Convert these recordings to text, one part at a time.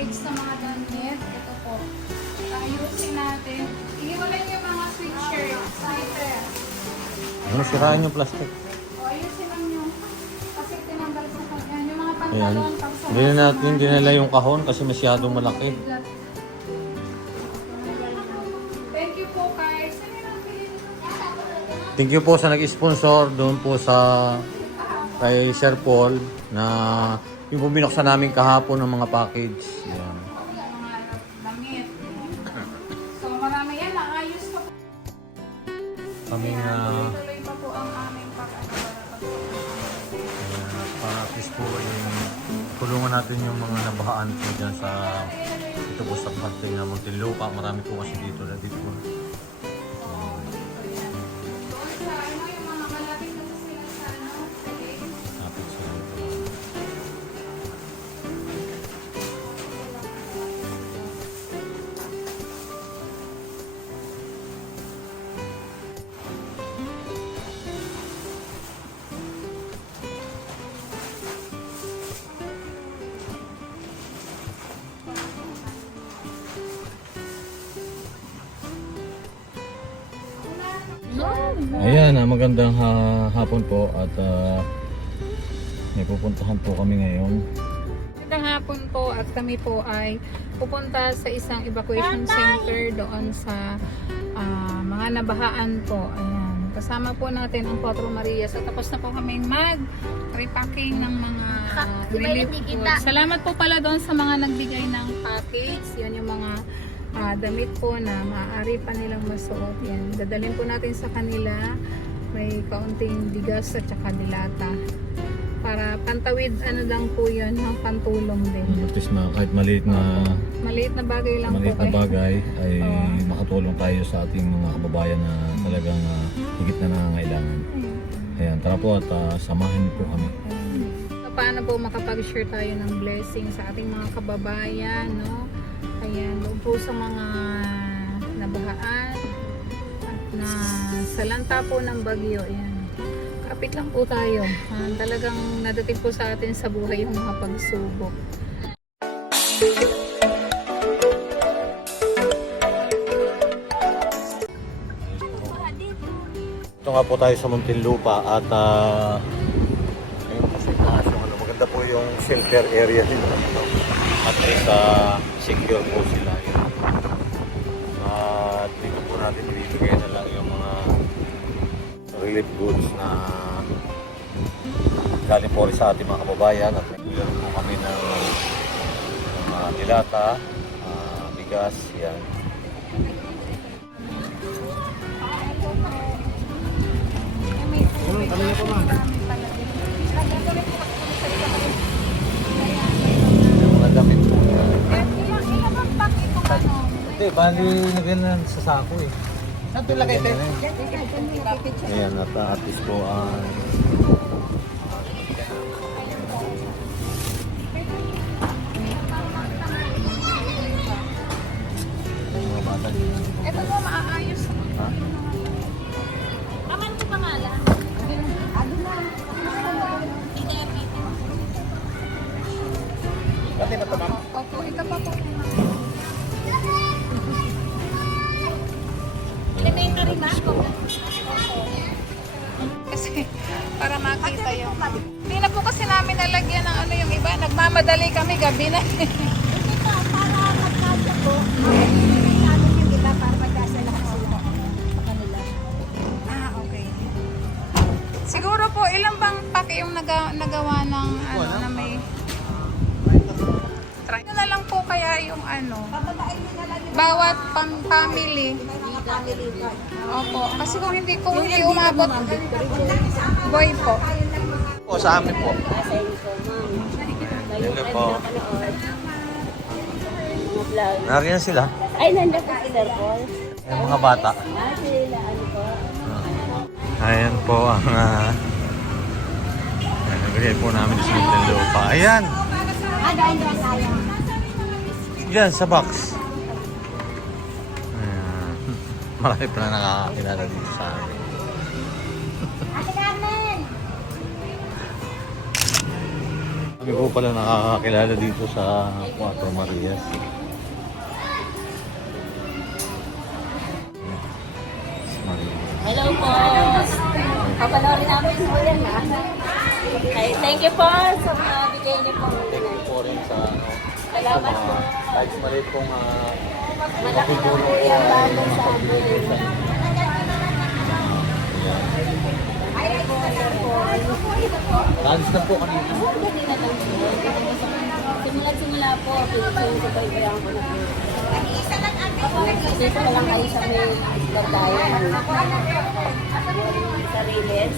package sa mga damit. Ito po. Ayusin natin. Ihiwalay niyo mga sweatshirt, sweater. Ano, sirain yung plastic. O, ayusin lang nyo. Kasi tinanggal sa kanya. Yung mga Ayan. pantalon, pang sa Hindi na natin dinala yung kahon kasi masyadong malaki. Thank you po, guys. Thank you po sa nag-sponsor doon po sa kay Sir Paul na yung po binuksan namin kahapon ng mga package. Yan. po. Kaming uh, po para at least po yung tulungan natin yung mga nabahaan po dyan sa ito po sa parte ng Muntinlupa. Marami po kasi dito na dito. Doon Ayan, ah, magandang ha- hapon po at ah, may pupuntahan po kami ngayon. Magandang hapon po at kami po ay pupunta sa isang evacuation center doon sa ah, mga nabahaan po. Ayan. Kasama po natin ang Cuatro Marias at tapos na po kami mag-repacking ng mga relief food. Salamat po pala doon sa mga nagbigay ng package. Yan yung mga ah, damit po na maaari pa nilang masuot. Yan. Dadalhin po natin sa kanila. May kaunting bigas at saka dilata para pantawid ano lang po yun, ang pantulong din. At least na kahit maliit na Maliit na bagay lang maliit po. na kayo. bagay ay Oo. makatulong tayo sa ating mga kababayan na talagang ah, higit na nangangailangan. Ayun. Ayan, tara po at ah, samahan po kami. Ayun. So, paano po makapag-share tayo ng blessing sa ating mga kababayan, no? Ayan, doon po sa mga nabahaan at na salanta po ng bagyo. Ayan. Kapit lang po tayo. Ah, talagang nadating po sa atin sa buhay yung mga pagsubok. Ito nga po tayo sa Muntinlupa at uh, ayun kasi yung ano, maganda po yung shelter area nila. At least uh, secure po sila. Yun. At dito po natin ibibigay na lang yung mga relief goods na galing po rin sa ating mga kababayan at nagbilang po kami ng mga dilata, ah, bigas, yan. Bali na ganun sa sako eh. Saan ito lagay tayo? Ayan, at uh, at least po dito. Ito po maaayos. Ha? Aman ko pangalan. Dati na ito, ma'am. Opo, ito pa po. Kasi para makita yung... Hindi na po kasi namin nalagyan ng ano yung iba. Nagmamadali kami gabi na. ah. Siguro po, ilang bang paki yung naga, nagawa ng ano na may... Try na lang po kaya yung ano. Bawat pang family. Opo. Kasi kung hindi kung hindi umabot boy po. Po, sa amin po. Hello po. Nariyan sila. Ay, nandiyan po si Darpol. Yung mga bata. Ah, sila, ano po? Ayan po ang uh, nabigay po namin sa ng lupa. Ayan! Ah, tayo. Diyan sa box. Marami pa na nakakakilala dito sa amin. Ate Carmen! Marami po pala nakakakilala dito sa Cuatro Marias. Hello po. Papanoorin namin po yan ha. Ay, thank you po sa mga bigay niyo po. Thank you po rin sa ano, sa Salamat po. mga kahit maliit pong uh, Na po bago sa amin. Dance na po kanina. Kanina lang po. Simula simula po, pinagsusubaybayan ko na po. Dito pa lang kayo sa may lagdayan. Sa Riles.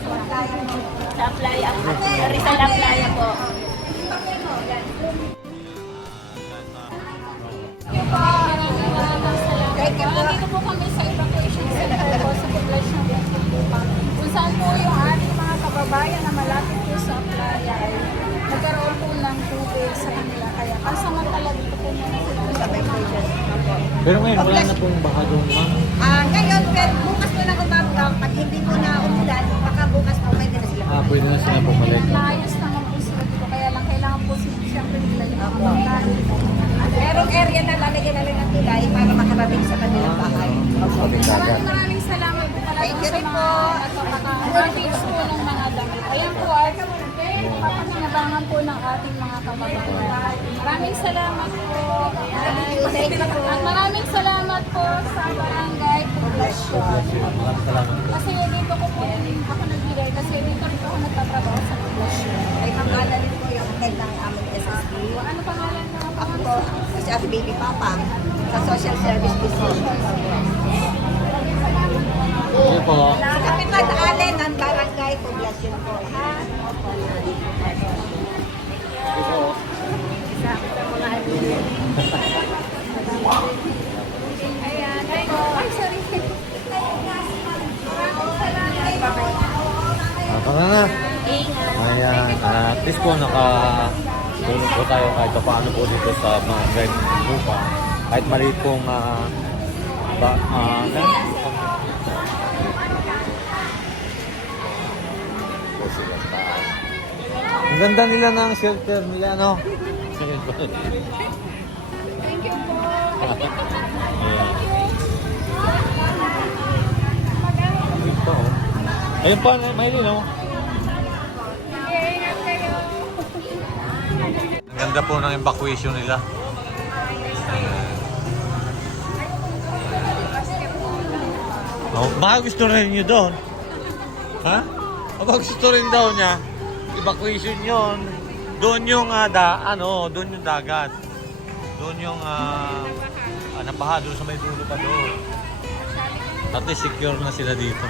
Sa playa. Sa Rizal ang playa po. Thank you po. Dito po kami sa evacuation center po sa poblasyon. Kung saan po yung ating mga kababayan na malapit po sa playa ay nagkaroon po ng tubig sa kanila. Kaya pansamantala dito po muna sa evacuation. Pero ngayon, wala na pong baha doon, ma'am. Ah, ngayon, pero bukas po na umagang, pag hindi po na umulan, baka bukas po pwede na sila. Ah, pwede na sila bumalik. Naayos naman po sila dito. Kaya lang kailangan po sila siyempre nila yung pamamalaan. Merong area na lalagyan na lang ng tulay para makarating sa kanilang bahay. Maraming maraming salamat po pala Thank you sa rin mga po. nagpapaka-organs dito rin po ako nagtatrabaho sa Poblasyon. Ay, kakala rin po yung head ng aming SSB. Ano pangalan ng Ako po, si Ate Baby Papa, sa Social Service Division. Sige po. Si Kapitan Allen ng Barangay Poblasyon po. Ha? Sige po. Ayan. Ay, ay, sorry. Ah, tara na. Ayan, ah, at least po naka tulog po tayo kahit pa paano po dito sa mga guide ng lupa. Kahit maliit pong ah, ba, ah, na, taas. Ang ganda nila ng shelter nila, no? Thank you po. Ayan. Dito, oh. Ayun pa, may lino. Ingat kayo. Ang ganda po ng evacuation nila. Oh, baka gusto rin nyo doon. Ha? Baka gusto rin daw niya. Evacuation yun. Doon yung ah, da, ano, doon yung dagat. Doon yung ah, ah, nabaha doon sa may dulo pa doon. At secure na sila dito.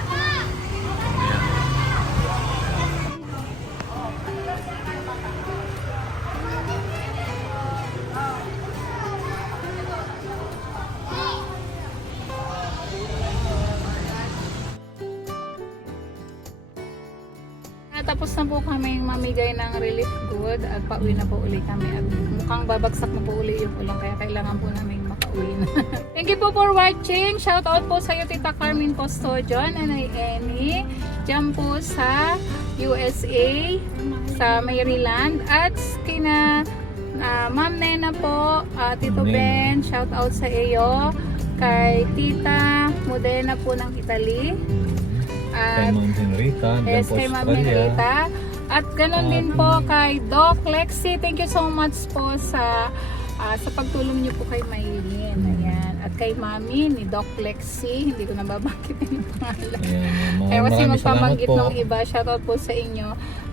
Tapos na po kami mamigay ng relief good at pauwi na po uli kami at mukhang babagsak na po uli yung ulang kaya kailangan po namin makauwi na. Thank you po for watching. Shout out po sa iyo Tita Carmen Custodian and ay Annie. Diyan po sa USA, sa Maryland at kina ah, Ma'am Nena po, ah, Tito. Ben, shout out sa iyo. Kay Tita Modena po ng Italy. Kay At Ma'am Henrita, Yes, kay Ma'am. Henrita. At Ah, din po kay Doc Lexi. Thank you so much po sa ah, sa pagtulong niyo po kay Maylin. Ayan. At kay Mami ni Doc Lexi. Hindi ko nababangkitin yung pangalan. Ayan, mga Kaya kasi magpamanggit ng iba. Shoutout po sa inyo.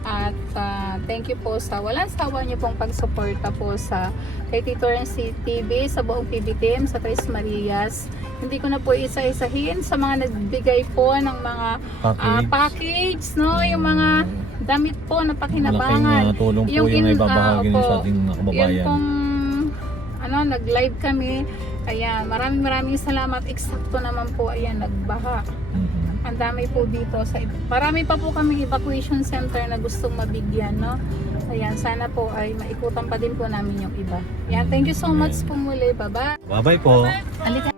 At ah, thank you po sa walang sawa niyo pong pagsuporta po sa kay Tito Renzi TV, sa buong team, sa Tres Marias. Hindi ko na po isa-isahin sa mga nagbigay po ng mga ah, Package. package, no? Yung mga damit po na pakinabangan. Malaking uh, tulong po yung, in- ibabahagi ah, niyo sa ating kababayan. pong, ano, nag-live kami. Ayan, maraming maraming salamat. Eksakto naman po, ayan, nagbaha. Mhm. Ang dami po dito. Sa, marami pa po kami evacuation center na gustong mabigyan, no? Ayan, sana po ay maikutan pa din po namin yung iba. Ayan, thank you so much po muli. Bye-bye. Bye-bye po. Halika.